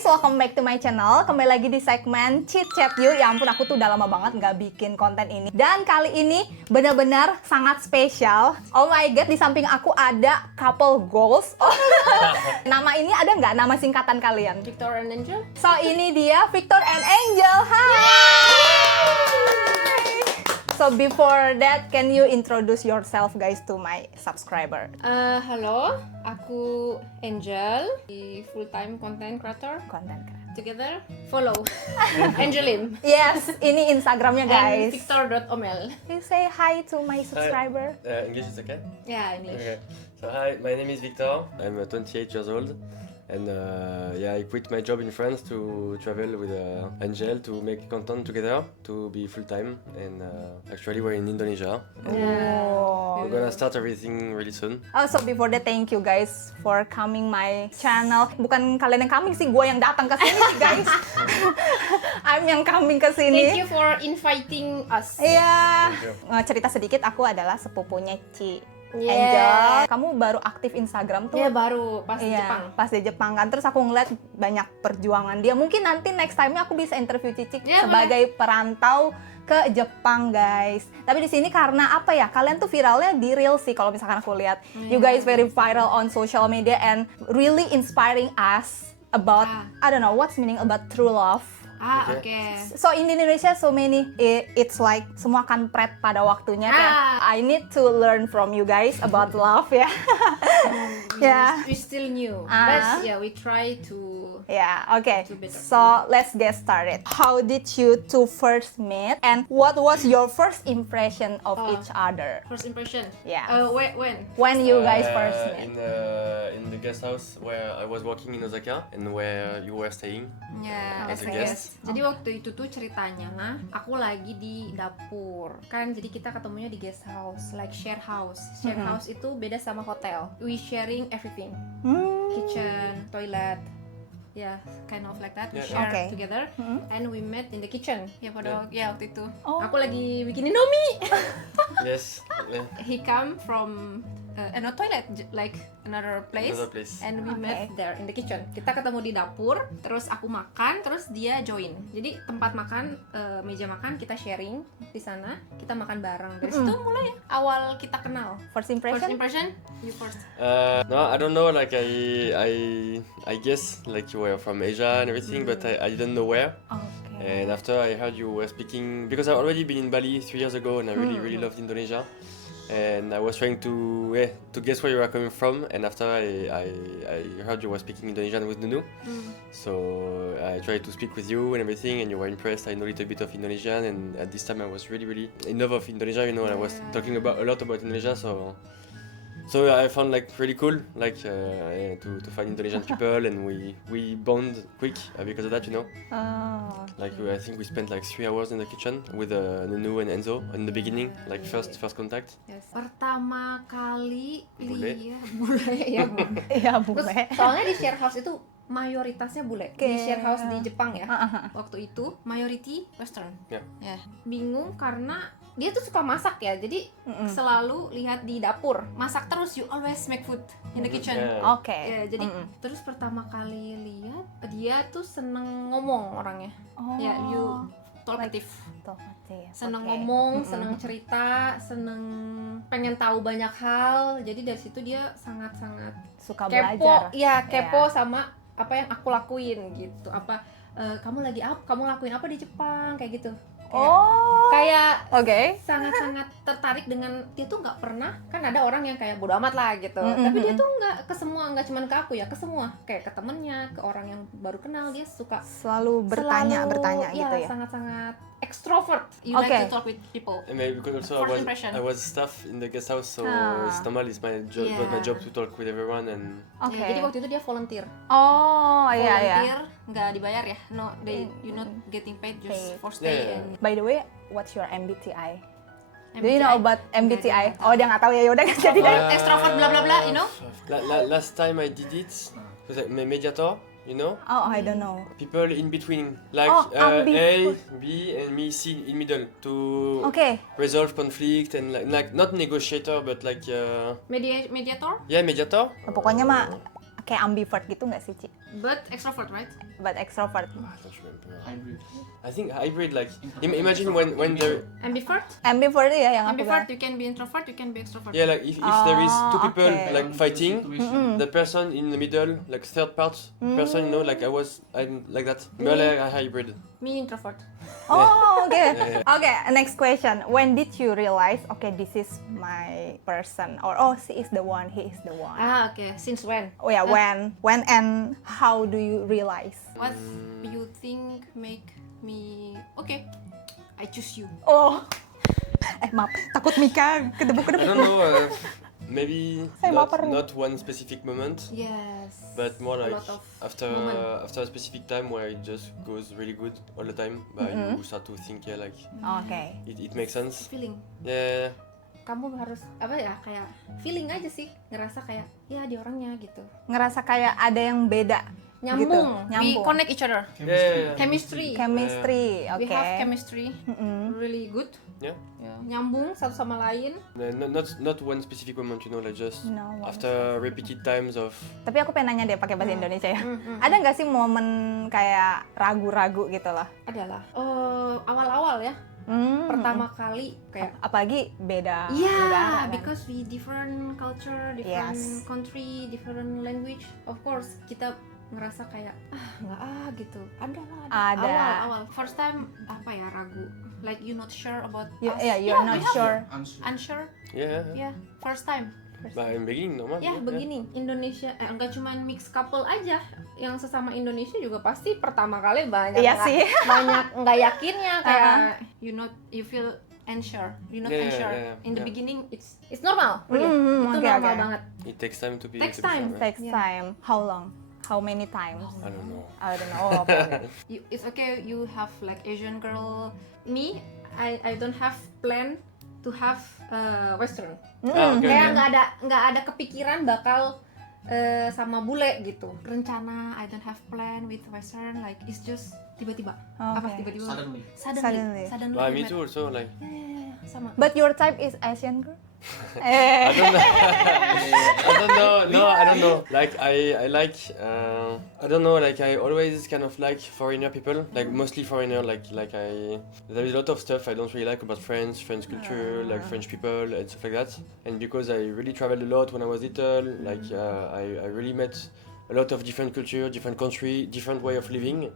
guys, welcome back to my channel. Kembali lagi di segmen Chit Chat You. Ya ampun, aku tuh udah lama banget nggak bikin konten ini. Dan kali ini benar-benar sangat spesial. Oh my god, di samping aku ada couple goals. Oh. Nama ini ada nggak nama singkatan kalian? Victor and Angel. So ini dia Victor and Angel. Hai. So before that, can you introduce yourself guys to my subscriber? Halo, aku Angel, di full-time content creator. Konten keren. Together, follow Angelim. Yes, ini Instagramnya And guys. Victor.omel. Can you say hi to my subscriber? English is okay? Yeah, English. Okay. So hi, my name is Victor. I'm 28 years old. And I quit my job in France to travel with Angel to make content together, to be full-time. And actually we're in Indonesia. Oh. We're gonna start everything really soon. So before that, thank you guys for coming my channel. Bukan kalian yang coming sih, gue yang datang ke sini sih guys. I'm yang coming ke sini. Thank you for inviting us. Iya. Thank Cerita sedikit, aku adalah sepupunya Ci. Yeah. Angel, kamu baru aktif Instagram tuh? Ya baru pas di Iya, Jepang. pas di Jepang kan. Terus aku ngeliat banyak perjuangan dia. Mungkin nanti next time-nya aku bisa interview Cici Ya, sebagai perantau ke Jepang, guys. Tapi di sini karena apa ya? Kalian tuh viralnya di Reels sih kalau misalkan aku lihat. You guys very viral on social media and really inspiring us about I don't know what's meaning about true love. Oke. So in Indonesia so many it's like semua kan pret pada waktunya kayak I need to learn from you guys about love ya. Yeah. We still new. Ah. But yeah, we try to. Yeah, okay. To better. So let's get started. How did you two first meet and what was your first impression of each other? First impression. Yeah. When? When you guys first met? In the guest house where I was working in Osaka and where you were staying. Ya, As a Okay. guest. Jadi waktu itu tuh ceritanya aku lagi di dapur kan, jadi kita ketemunya di guest house, like share house. Share house itu beda sama hotel. We sharing everything, kitchen, toilet, yeah, kind of like that. We Yeah. share Okay. together and we met in the kitchen. Ya pada ya waktu itu Oh. aku lagi bikin Indomie. Yes. Yeah. He come from no toilet, like another place, and we met there in the kitchen. Kita ketemu di dapur, terus aku makan, terus dia join. Jadi tempat makan, meja makan kita sharing di sana, kita makan bareng. Dari situ mulai awal kita kenal. First First impression? impression, you first. No, I don't know. Like I guess like you were from Asia and everything, but I didn't know where. Okay. And after I heard you were speaking, because I already been in Bali 3 years ago, and I really loved Indonesia. And I was trying to guess where you were coming from. And after I heard you were speaking Indonesian with Nunu, so I tried to speak with you and everything, and you were impressed. I know a little bit of Indonesian, and at this time I was really in love of Indonesia, you know. And I was talking a lot about Indonesia, so I found like really cool, like to find Indonesian people, and we bond quick because of that, you know. Oh. Like I think we spent like 3 hours in the kitchen with Nunu and Enzo in the beginning, like first contact. Yes. Pertama kali Bule. bule ya. Iya, Terus boleh. soalnya di share house itu mayoritasnya bule. Oke. Di share house di Jepang ya. Waktu itu majority western. Ya. Ya. Bingung karena dia tuh suka masak ya. Jadi selalu lihat di dapur. Masak terus, you always make food in the kitchen. Yeah. Oke. Ya, jadi terus pertama kali lihat dia tuh seneng ngomong orangnya. Oh. Ya, you talkative. Talkative. Seneng Oke. ngomong, seneng cerita, seneng pengen tahu banyak hal. Jadi dari situ dia sangat-sangat Suka kepo, belajar. ya kepo Iya. sama apa yang aku lakuin gitu. Apa kamu lakuin apa di Jepang kayak gitu. Oh. Kayak Oke. sangat-sangat tertarik dengan dia tuh nggak pernah, kan ada orang yang kayak bodo amat lah gitu. Tapi dia tuh nggak cuman ke aku ya, ke semua, kayak ke temennya, ke orang yang baru kenal, dia suka Selalu bertanya gitu ya. sangat-sangat extrovert. You Okay. like to talk with people. And maybe because also First impression. I was staff in the guest house, so Ah. it's normal. It's my job. It was my Yeah. job to talk with everyone, and Oke. Ya, jadi waktu itu dia volunteer. Oh, iya iya. Volunteer, nggak dibayar ya. No, you not getting paid just Paid. for stay Yeah. and By the way, what's your MBTI? Do MBTI. you know about MBTI? Nggak Oh, dia nggak tahu ya. Yaudah jadi deh. Extrovert bla bla bla, you know? last time I did it, was like mediator. You know, Oh, I don't know. people in between, like Oh, A, ambivert. B, and me, C in middle to Oke. resolve conflict and like not negotiator, but like Mediator? yeah, mediator. Pokoknya mah kayak ambivert gitu nggak sih, Ci? but extrovert, right? but extrovert. I don't remember. Hybrid. I think hybrid, like imagine when there, Ambivert. Ambivert ya yang aku Ambivert, bilang. you can be introvert, you can be extrovert. yeah, like if there is two Oh, people okay. like fighting, Situation. the person in the middle, like third part person, you know, like I'm like that. More like a hybrid. Me introvert. Oh, oke. Yeah. Oke, next question. When did you realize, okay, this is my person, or oh, she is the one, he is the one? Okay. Since when? Oh ya, when and how do you realize? What you think make me okay? I choose you. Oh, maaf, takut Mika I don't kedebuk-kedebuk. know. Maybe Saya not, baper nih. not one specific moment, Yes. but more A like lot of after moment. after a specific time where it just goes really good all the time. But you start to think, yeah, like Oke. it makes sense. feeling. Yeah. Kamu harus apa ya, kayak feeling aja sih, ngerasa kayak ya dia orangnya gitu. Ngerasa kayak ada yang beda. Nyambung. Gitu, We nyambung. connect each other. Yeah. Chemistry. Chemistry, oke. We have chemistry. Mm-mm. Really good. Yeah. Ya, nyambung satu sama lain. Not one specific moment, you know, like just No, one after repeated times of Tapi aku pengen nanya deh pakai bahasa Indonesia ya. Ada nggak sih momen kayak ragu-ragu gitu loh? Adalah awal-awal ya. Pertama kali kayak Apalagi beda negara yeah, kan? because we different culture, different Yes. country, different language. Of course, kita ngerasa kayak nggak gitu. Ada. Ada. Awal. First time apa ya, ragu. Like you not sure about You, us. yeah, you're Yeah, not we have sure. Unsure. yeah. Yeah, first time. But in beginning normal. Ya begini, Indonesia enggak cuma mix couple aja, yang sesama Indonesia juga pasti pertama kali banyak Iya sih. banyak nggak yakinnya, kayak you feel unsure, you not Yeah, unsure. yeah, In the yeah. beginning it's normal, really. Itu oke, normal oke. banget. It takes time to be. Takes to be time. sure, right? Takes Yeah. time. How long? How many times? I don't know. I don't know. Oh, okay. It's okay, you have like Asian girl. Me, I don't have plan to have Western. Okay. Kayak nggak ada kepikiran bakal sama bule gitu. Rencana I don't have plan with Western, like it's just tiba-tiba. Apa Okay. tiba-tiba? Suddenly. Suddenly. Me we met. too. Also, like Yeah, sama. But your type is Asian girl? I don't know. I don't know. No, I don't know. Like I like. I don't know. Like I always kind of like foreigner people. Like mostly foreigner. Like there is a lot of stuff I don't really like about French culture, like French people and stuff like that. And because I really traveled a lot when I was little, like I really met a lot of different culture, different country, different way of living.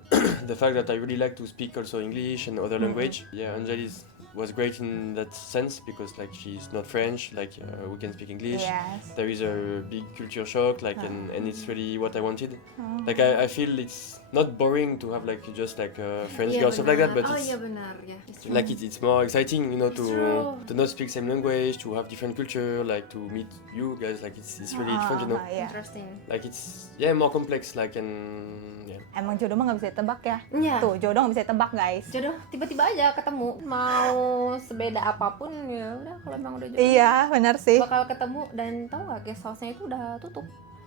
The fact that I really like to speak also English and other language. Yeah, Angelis was great in that sense because like she's not French, like we can speak English. Yes. There is a big culture shock, like and it's really what I wanted. Like I feel it's not boring to have like just like French Iya, girl stuff like that, benar. but Oh it's iya benar ya. It's true. like it's more exciting, you know, It's true. to not speak same language, to have different culture, like to meet you guys, like it's really fun, you know. Yeah. Interesting. Like it's more complex, like and yeah. Emang jodoh mah nggak bisa ditebak ya? Iya. Tuh, jodoh nggak bisa ditebak guys. Jodoh tiba-tiba aja ketemu. Mau sebeda apapun ya udah, kalau emang udah jodoh. Iya, benar sih. Bakal ketemu. Dan tahu nggak, guest house-nya itu udah tutup.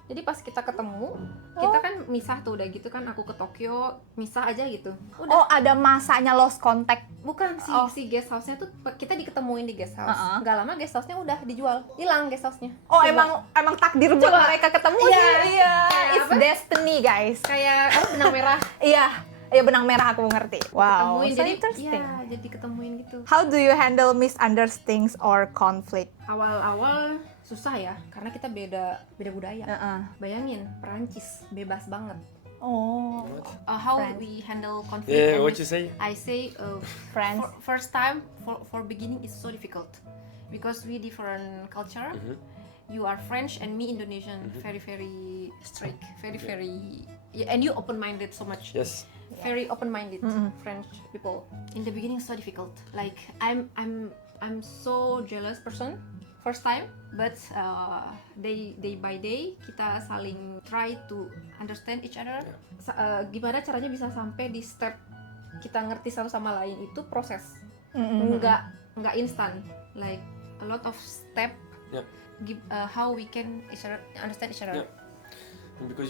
Jadi pas kita ketemu, kita kan misah tuh, udah gitu kan aku ke Tokyo, misah aja gitu. Udah. Oh, ada masanya lost contact. Bukan si Oh. si guest house-nya tuh kita diketemuin di guest house. Uh-uh. Nggak lama guest house-nya udah dijual, hilang guest house-nya. Oh, Coba. emang takdir buat Coba. mereka ketemu Iya. sih. Iya, Kayak it's apa? destiny guys. Kayak benang merah. Iya, iya benang merah aku ngerti. Wow, Ketemuin, so jadi interesting. ya, jadi ketemuin gitu. How do you handle misunderstandings or conflict? Awal-awal susah ya, karena kita beda budaya. Uh-uh. Bayangin, Perancis bebas banget. Oh, How Friends. we handle conflict? Yeah, and what you say? I say friends. first time for beginning is so difficult because we different culture. You are French and me Indonesian. Very strict, very yeah, and you open minded so much. Yes. Very open minded French people. In the beginning so difficult. Like I'm so jealous person first time, but day by day kita saling try to understand each other. Gimana caranya bisa sampai di step kita ngerti satu sama lain, itu proses. Nggak instan, like a lot of step. Yeah. How we can understand each other. Yeah. Because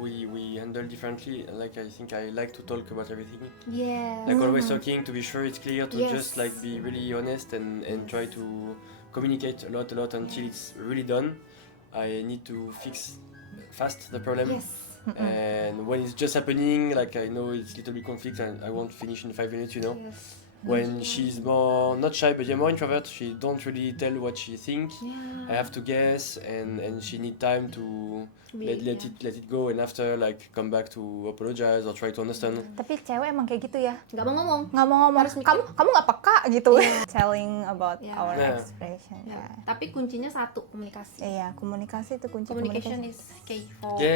we handle differently. Like I think I like to talk about everything. Yeah. Like always talking to be sure it's clear, to Yes. just like be really honest and try to communicate a lot until it's really done. I need to fix fast the problem. Yes. And when it's just happening, like I know it's little bit conflict and I won't finish in 5 minutes, you know. Yes. When she's more not shy but yeah more introvert, she don't really tell what she think. I have to guess, and she need time to let it go, and after like come back to apologize or try to understand. Tapi cewek emang kayak gitu ya. Nggak mau ngomong. Nggak mau ngomong. Harus mikir. Kamu nggak peka gitu. Telling about our Yeah. expression. Ya, Yeah. Tapi kuncinya satu, komunikasi. Iya, komunikasi itu kunci Communication komunikasi. is key for Yeah.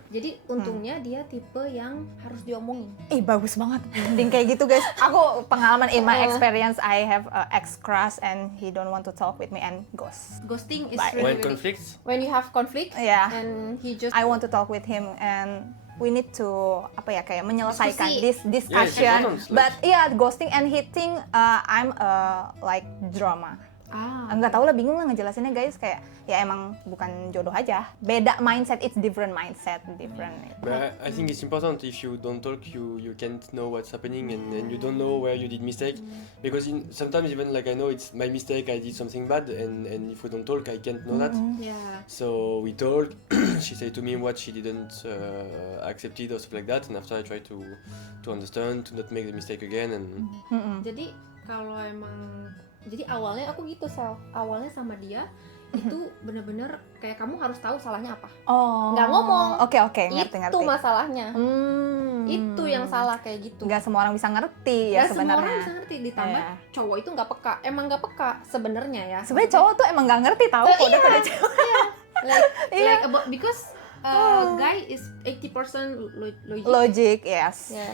everything. Jadi untungnya dia tipe yang harus diomongin. Ih, bagus banget. Mending kayak gitu, guys. Aku pengalaman in my experience, I have a ex crush and he don't want to talk with me and ghost. Ghosting is Bye. really, When really conflicts, when you have conflict Yeah. and he just I want to talk with him and we need to apa ya kayak menyelesaikan Diskusi. this discussion. important, like- But yeah, ghosting and hitting I'm like drama. Nggak tahu lah, bingung lah ngejelasinnya guys, kayak ya emang bukan jodoh aja. Beda mindset, it's different mindset, different. but I think it's important. If you don't talk, you can't know what's happening, and you don't know where you did mistake, because sometimes even like I know it's my mistake, I did something bad, and if we don't talk, I can't know that. yeah. So we talk. She said to me what she didn't accept it or stuff like that, and after I try to understand, to not make the mistake again, and Jadi kalau emang jadi awalnya aku gitu awalnya sama dia itu bener-bener kayak kamu harus tahu salahnya apa. Oh. Nggak ngomong. Oke, ngerti. Itu masalahnya. Hmm. Itu yang salah kayak gitu. Nggak semua orang bisa ngerti ya Nggak semua orang sebenarnya. bisa ngerti, ditambah Iya. cowok itu nggak peka. Emang nggak peka sebenarnya ya. Sebenarnya cowok tuh emang nggak ngerti tahu kok udah pada cewek. like about because guy is 80% logic. Logic, yes. Yeah,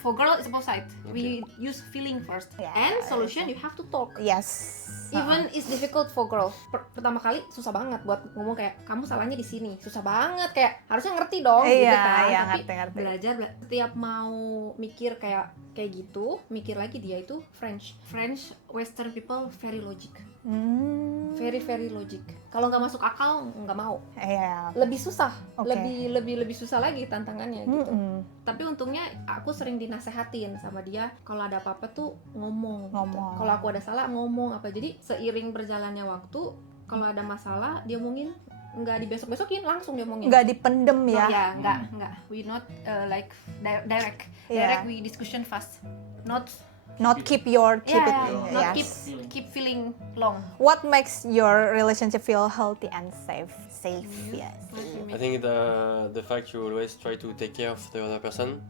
for girl it's both side. We use feeling first, Yeah, and solution you have to talk. Yes. Even it's difficult for girl. Pertama kali susah banget buat ngomong kayak kamu salahnya di sini. Susah banget, kayak harusnya ngerti dong gitu Iya, kan. iya, Tapi ngerti. belajar setiap mau mikir kayak gitu, mikir lagi dia itu French Western people very logic. Very logic. Kalau nggak masuk akal nggak mau. Iya. Lebih susah, Oke. lebih susah lagi tantangannya gitu. Mm-mm. Tapi untungnya aku sering dinasehatin sama dia kalau ada apa-apa tuh ngomong. Ngomong. Kalau aku ada salah ngomong apa. Jadi seiring berjalannya waktu kalau ada masalah dia omongin, nggak dibesok-besokin, langsung dia omongin. Nggak dipendem ya. Ya, nggak. We not like direct. Yeah. Direct we discussion fast. Not keep it. Not Yes. keep feeling long. What makes your relationship feel healthy and safe? Safe, yes. I think the fact you always try to take care of the other person,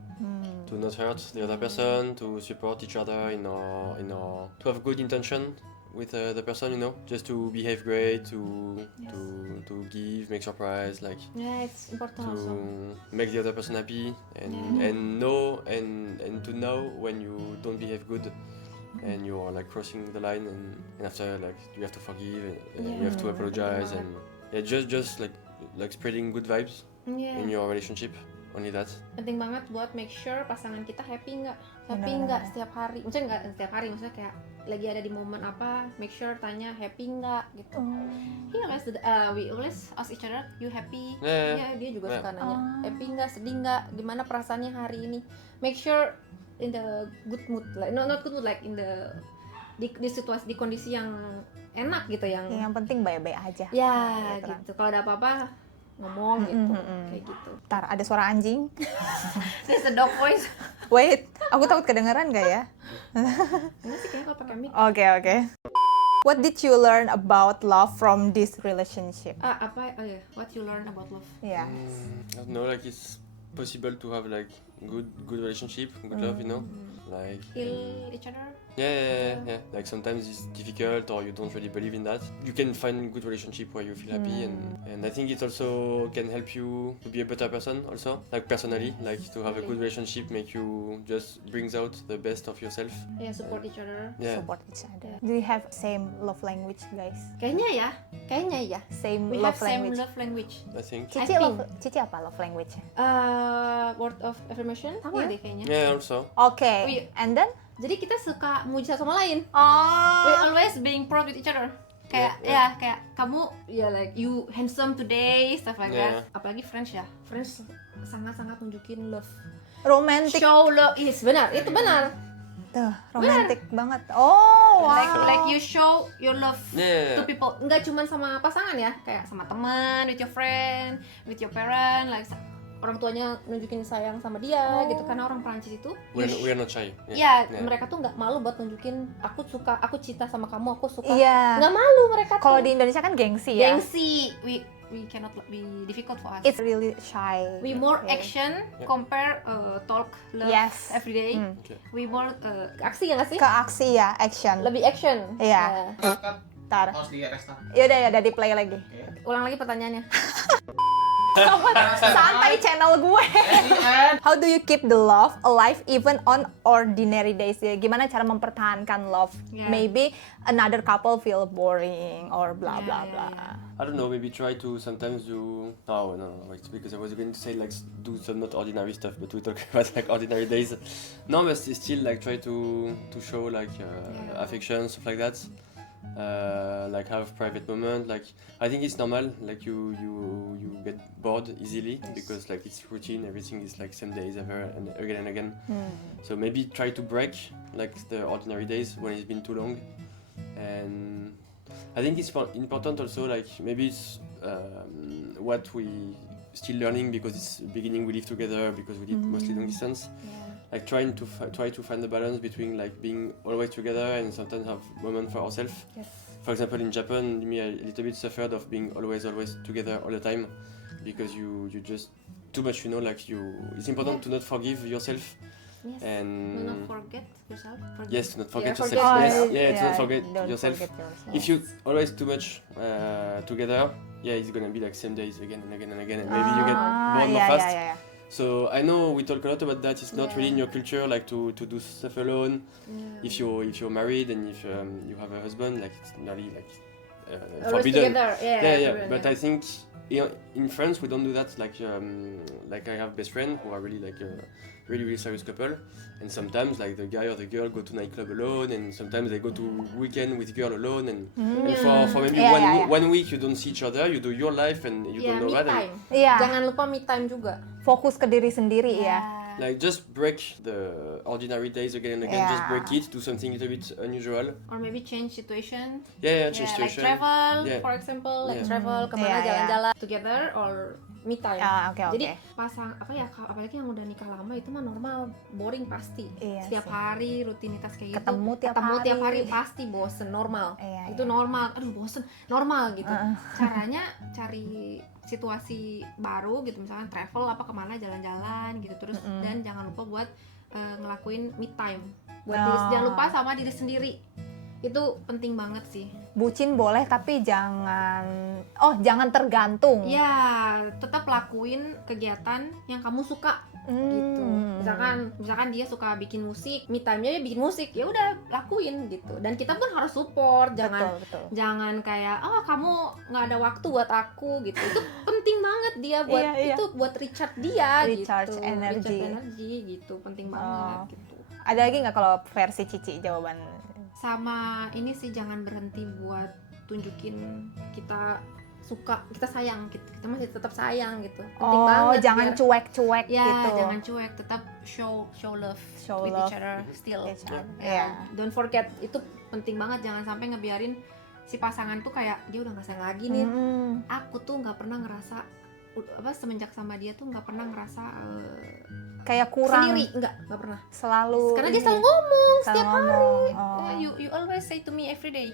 to not hurt the other person, to support each other in our to have good intention with the person, you know, just to behave great, to give, make surprise, like Yeah, it's important also. to make the other person happy, and to know when you don't behave good and you are like crossing the line, and after like you have to forgive, and you have to apologize, and yeah, just like spreading good vibes Yeah. in your relationship. Only that. Penting banget buat make sure pasangan kita happy nggak Benar. setiap hari, maksudnya nggak setiap hari, maksudnya kayak lagi ada di momen apa, make sure tanya happy nggak gitu. He always we always ask each other, you happy? Yeah. Iya, dia juga Yeah. suka nanya happy nggak, sedih nggak, gimana perasaannya hari ini. Make sure in the good mood, like not good mood, like in the di situasi, di kondisi yang enak gitu, yang Yang penting baik-baik aja. ya Gitu kan. gitu. Kalau ada apa-apa ngomong gitu, kayak gitu. Ntar ada suara anjing. This the dog voice. Wait, aku takut kedengeran gak ya? Enggak sih, kayaknya kalau pakai mic. Oke. What did you learn about love from this relationship? What you learn about love? Yeah. I don't know, like it's possible to have like good relationship, good love, you know, like Heal each other. yeah. Like sometimes it's difficult or you don't really believe in that. You can find good relationship where you feel happy, and I think it also can help you to be a better person also, like personally, like to have a good relationship make you just brings out the best of yourself. Yeah, support each other. Yeah. Support each other. Do you have same love language, guys? Kayaknya ya. Same We love have same language. love language. I think. Cici I Cici apa love language? Word of affirmation sama deh kayaknya. Yeah, also. Oke. We- And then? Jadi kita suka muji satu sama lain. Oh. We always being proud with each other. Kayak Yeah. kayak kamu like you handsome today, stuff like Yeah. that. Apalagi French ya. French sangat-sangat nunjukin love. Romantic. Show love, yes benar, itu benar. Tuh, romantic banget. Oh, wow. Like you show your love Yeah. to people, nggak cuma sama pasangan ya, kayak sama teman, with your friend, with your parent, like orang tuanya nunjukin sayang sama dia gitu, karena orang Prancis itu We are not shy. ya Yeah. mereka tuh nggak malu buat nunjukin aku cinta sama kamu, aku suka. Iya. Nggak malu mereka Kalau tuh. di Indonesia kan gengsi ya. Gengsi, we cannot be difficult for us. It's really shy. We more Okay. action compare talk love Yes. every day. Okay. We more aksi ya nggak sih? Ke aksi ya, action. Lebih action. Iya. Ya. Ntar. Harus di restart. Yaudah di play lagi. Ulang lagi pertanyaannya. Santai channel gue. How do you keep the love alive even on ordinary days? Ya, gimana cara mempertahankan love? Yeah. Maybe another couple feel boring or blah blah blah. I don't know, maybe try to sometimes do... No, it's because I was going to say like do some not ordinary stuff, but we talk about like ordinary days. No, but still like try to show like affection, stuff like that. Like have private moment. Like I think it's normal. Like you get bored easily because like it's routine. Everything is like same days ever and again and again. So maybe try to break like the ordinary days when it's been too long. And I think it's important also. Like maybe it's what we still learning because it's beginning we live together because we live mostly long distance. Like trying to try to find the balance between like being always together and sometimes have moment for ourselves. Yes. For example, in Japan, me a little bit suffered of being always together all the time because you just too much, you know. Like it's important to not forgive yourself Yes. and Do not forget yourself. yes, to not forget Yeah, yourself. forget Yes, to not forget don't yourself. forget yourself. If you always too much together, it's gonna be like same days again and again and again, and maybe you get bored more fast. Yeah. So I know we talk a lot about that. It's not really in your culture, like to do stuff alone. If you're married and if you have a husband, like it's nearly like Always forbidden. together. Yeah. But I think in France we don't do that. Like I have best friend who are really like really serious couple, and sometimes like the guy or the girl go to nightclub alone, and sometimes they go to weekend with girl alone, and for maybe one week you don't see each other, you do your life and you don't know me that. And, time. Iya. Jangan lupa me time juga. Fokus ke diri sendiri ya. like just break the ordinary days again and again. Just break it, do something a little bit unusual. Or maybe change situation. Change Like situation. travel, Yeah. for example, like Yeah. travel kemana Yeah. jalan-jalan together or me time. Oke. Jadi apalagi yang udah nikah lama itu mah normal boring pasti. Iya Setiap sih. hari rutinitas kayak gitu. Ketemu tiap tiap hari. hari pasti bosen, normal. Iya, Itu iya. normal. Aduh bosen, normal gitu. Caranya cari situasi baru gitu, misalkan travel apa kemana jalan-jalan gitu terus dan jangan lupa buat ngelakuin me time. Jangan lupa sama diri sendiri. Itu penting banget sih. Bucin boleh tapi jangan tergantung. Ya, tetap lakuin kegiatan yang kamu suka gitu. Misalkan dia suka bikin musik, me time-nya dia bikin musik, ya udah lakuin gitu. Dan kita pun harus support, Betul. jangan kayak kamu nggak ada waktu buat aku gitu. Itu penting banget dia buat Iya. itu buat recharge dia Recharge gitu. energy. Recharge energy gitu, penting banget gitu. Ada lagi nggak kalau versi Cici jawaban? Sama ini sih jangan berhenti buat tunjukin kita suka, kita sayang, kita masih tetap sayang gitu. Penting banget. Jangan biar- cuek-cuek ya, gitu. jangan cuek, tetap show love Show with love each other still. each other. Ya, Iya. don't forget, itu penting banget, jangan sampai ngebiarin si pasangan tuh kayak dia udah nggak sayang lagi nih. Aku tuh nggak pernah ngerasa semenjak sama dia tuh nggak pernah ngerasa Kayak kurang. sendiri, nggak pernah. Selalu. Karena dia selalu ngomong Selalu setiap ngomong. hari. You always say to me every day.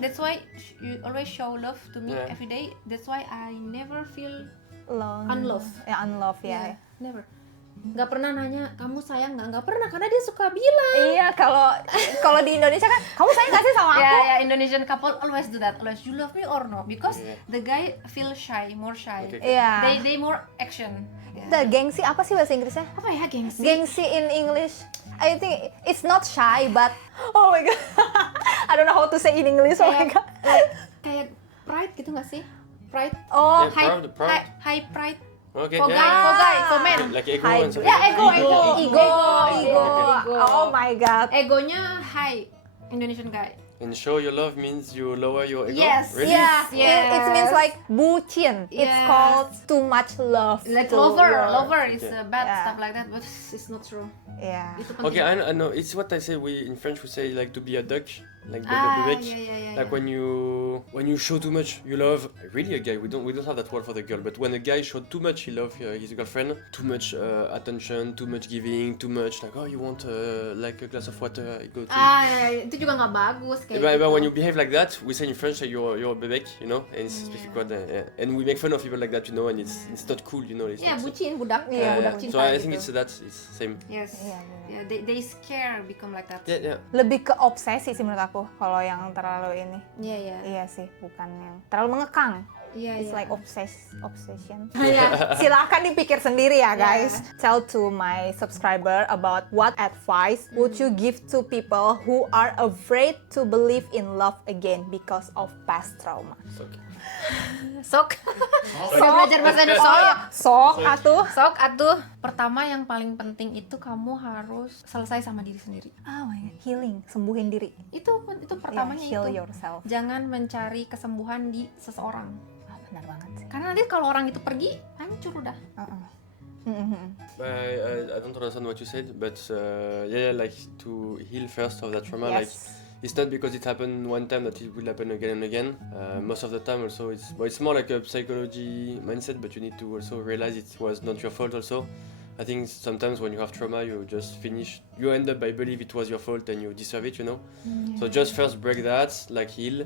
That's why you always show love to me Yeah. every day. That's why I never feel Unlove. Unlove ya. yeah, never. Nggak pernah nanya kamu sayang nggak pernah, karena dia suka bilang. Iya, kalau di Indonesia kan kamu sayang nggak sih sama aku? Yeah, Indonesian couple always do that. Always, you love me or no? Because Yeah. the guy feel shy, more shy. Okay. Iya. They more action. The gengsi apa sih bahasa Inggrisnya? Apa ya gengsi? Gengsi in English, I think it's not shy, but oh my god, I don't know how to say in English. Oh my god. Kayak pride gitu nggak sih? Pride. Oh, Yeah, proud. High pride. Okay, For yeah. for men. Like ego High. and something. Yeah, ego. ego. Ego. Oh my god. Egonya high. Indonesian guy. And show your love means you lower your ego? Yes, Really? Yeah, Yes. it means like bucin. It's Yes. called too much love. Like to lover is Okay. bad Yeah. stuff like that, but it's not true. Yeah. Itu penting. Okay, I know. It's what I say. In French we say like to be a duck. like Ah, bebek. yeah. Like when you show too much you love really a guy. We don't have that word for the girl, but when a guy showed too much he love his girlfriend, too much attention, too much giving, too much like, oh, you want like a glass of water, I go to. Itu juga nggak bagus kayak But gitu. when you behave like that, we say in French that you're a bebek, you know, and it's difficult. And we make fun of people like that, you know, and it's not cool, you know. It's Ya not, bucin, budak, budak cinta so I gitu. think it's same. Yes. Iya, Yeah, they scare become like that. Yeah. Lebih ke obsesi sih menurut aku kalau yang terlalu ini. Iya. Iya sih, bukan yang terlalu mengekang. Iya. It's like obsession. Iya. Silakan dipikir sendiri ya guys. Tell to my subscriber about what advice would you give to people who are afraid to believe in love again because of past trauma. Okay. Sok. Udah belajar bahasa Indonesia. Sok atuh. Sok atuh. Pertama yang paling penting itu kamu harus selesai sama diri sendiri. Oh my god, healing, sembuhin diri. Itu pertamanya Yeah, heal itu. yourself. Jangan mencari kesembuhan di seseorang. Oh, benar banget sih. Karena nanti kalau orang itu pergi, hancur udah. I don't understand what you said, but like to heal first of that trauma, like. Yes. It's not because it happened one time that it will happen again and again. Most of the time also it's more like a psychology mindset, but you need to also realize it was not your fault also. I think sometimes when you have trauma you just you end up by believe it was your fault and you deserve it, you know. So just first break that, like heal,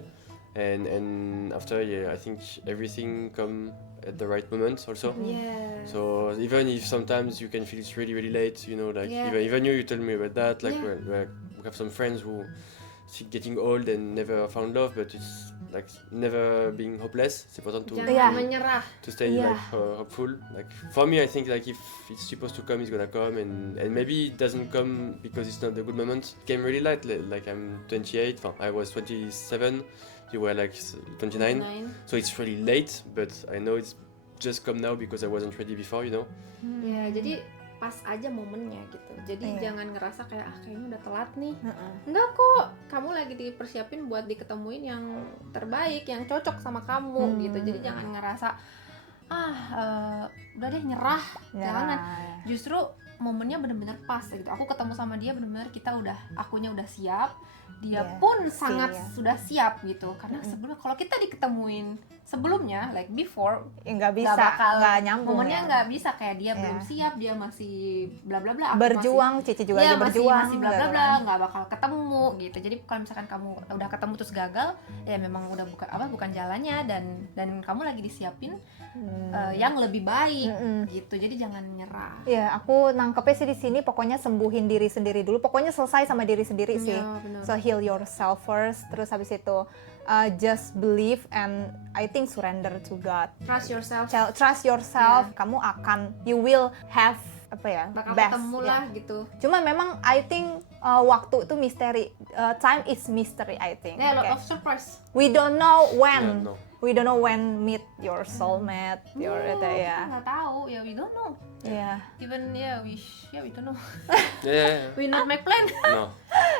and after I think everything come at the right moment also. Yeah. So even if sometimes you can feel it's really really late, you know, like Yeah. even you tell me about that, like Yeah. we have some friends who getting old and never found love, but it's like never being hopeless. It's important to Jangan Yeah. menyerah. stay Yeah. like hopeful. Like for me, I think like if it's supposed to come, it's gonna come, and maybe it doesn't come because it's not the good moment. It came really late. Like I'm 28. I was 27. You were like 29. So it's really late, but I know it's just come now because I wasn't ready before, you know. Ya, jadi pas aja momennya gitu. Jadi Iya. jangan ngerasa kayak kayaknya udah telat nih. Enggak kok, kamu lagi dipersiapin buat diketemuin yang terbaik, yang cocok sama kamu gitu. Jadi jangan ngerasa udah deh nyerah. Jangan. Justru momennya bener-bener pas gitu. Aku ketemu sama dia bener-bener akunya udah siap. Dia Yeah, pun sangat siap. sudah siap gitu. Karena sebelumnya kalau kita diketemuin sebelumnya like before Ya, nggak bisa, nggak nyambung momennya ya. nggak bisa kayak dia Iya. belum siap, dia masih bla bla bla, aku Berjuang, Cici juga masih, lagi berjuang. masih bla bla gitu bla, kan. nggak bakal ketemu gitu. Jadi kalau misalkan kamu udah ketemu terus gagal, ya memang udah bukan jalannya, dan kamu lagi disiapin yang lebih baik gitu. Jadi jangan nyerah. Ya, aku nangkepnya sih di sini pokoknya sembuhin diri sendiri dulu. Pokoknya selesai sama diri sendiri sih. Iya, benar. So heal yourself first, terus habis itu just believe and I think surrender to God. Trust yourself. Trust yourself. Kamu you will have apa ya? Bakal best, ketemu ya. lah gitu. Cuma memang I think waktu itu misteri. Time is mystery I think. Ya, lot Okay. of surprise. We don't know when. Yeah, no. We don't know when meet your soulmate. Your itu Kita ya. nggak tahu, ya we don't know. Iya. Even we don't know. Yeah. We not make plan. No.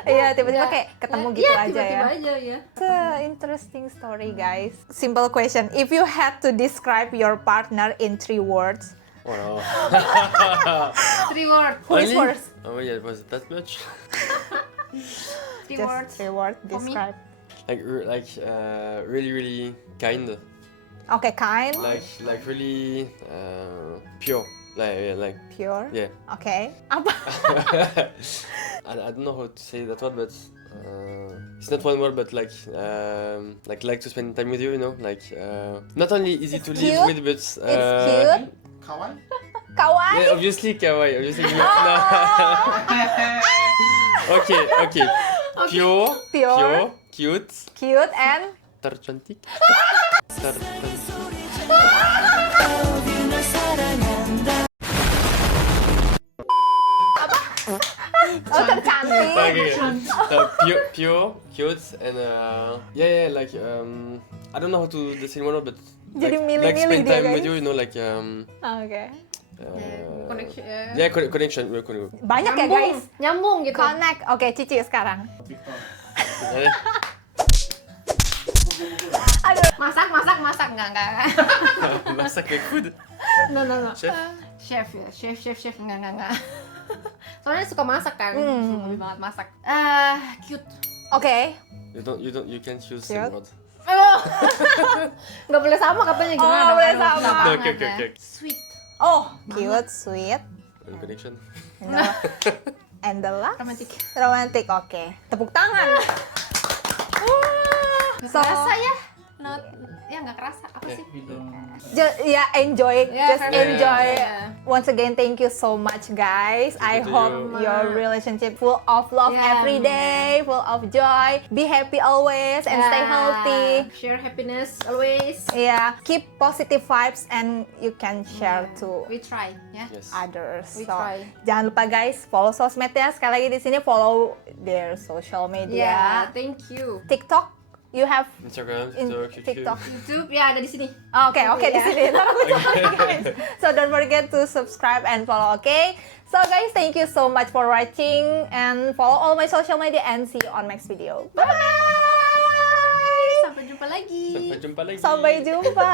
Iya, tiba-tiba Nggak. kayak ketemu Ya, gitu iya, aja tiba-tiba ya. aja ya. It's an interesting story, guys. Simple question. If you had to describe your partner in 3 words, Oh no. 3 words. who is Only? first? Oh yeah, was it that much? 3 Just words. 3 words For me? describe. Really really kind. Okay, kind, Like really pure. Like pure. yeah. Okay. Apa? I don't know how to say that word, but it's not one word, but like to spend time with you, you know, like not only easy It's to cute. live with, but It's cute. Kawaii? Kawaii. yeah, obviously kawaii, obviously no. Okay. Pure, cute, Cute and tercantik. tercantik. Okay. Pure, cute, and like I don't know how to say one, but Jadi like milih-milih spend dia, time with guys. you, you know, like Okay. Connection. connection. Banyak ya, guys. Nyambung gitu. Connect. Oke, Cici sekarang. Victor. Aduh. Masak enggak. Masak avec food. No. Chef. Chef enggak. Soalnya suka masak kan. Suka banget masak. Cute. Oke. You can't use Cute. same word. Nggak boleh sama katanya gimana? nggak boleh Aduh, sama. susah banget Okay. ya. Sweet. Oh, cute, sweet, Well, connection. and the last Romantic. romantic. Oke, tepuk tangan. Nggak So- kerasa ya? Nggak kerasa. Apa sih? Ya, enjoy, Yeah, just perfect. enjoy. Yeah. Once again, thank you so much, guys. I to hope you. your relationship full of love Yeah. every day, full of joy. Be happy always and stay Yeah. healthy. Share happiness always. Yeah, keep positive vibes and you can share to We try, ya. Yes. others. We So, try. jangan lupa guys, follow sosmednya. Sekali lagi di sini follow their social Yeah, media. thank you. TikTok, you have Instagram, in TikTok, YouTube. TikTok. YouTube ya ada di sini. Oke, di ya. sini. Ntar aku cari, guys. So don't forget to subscribe and follow, okay? So guys, thank you so much for watching and follow all my social media and see you on next video. Bye bye. Sampai jumpa lagi. Sampai jumpa lagi. Sampai jumpa.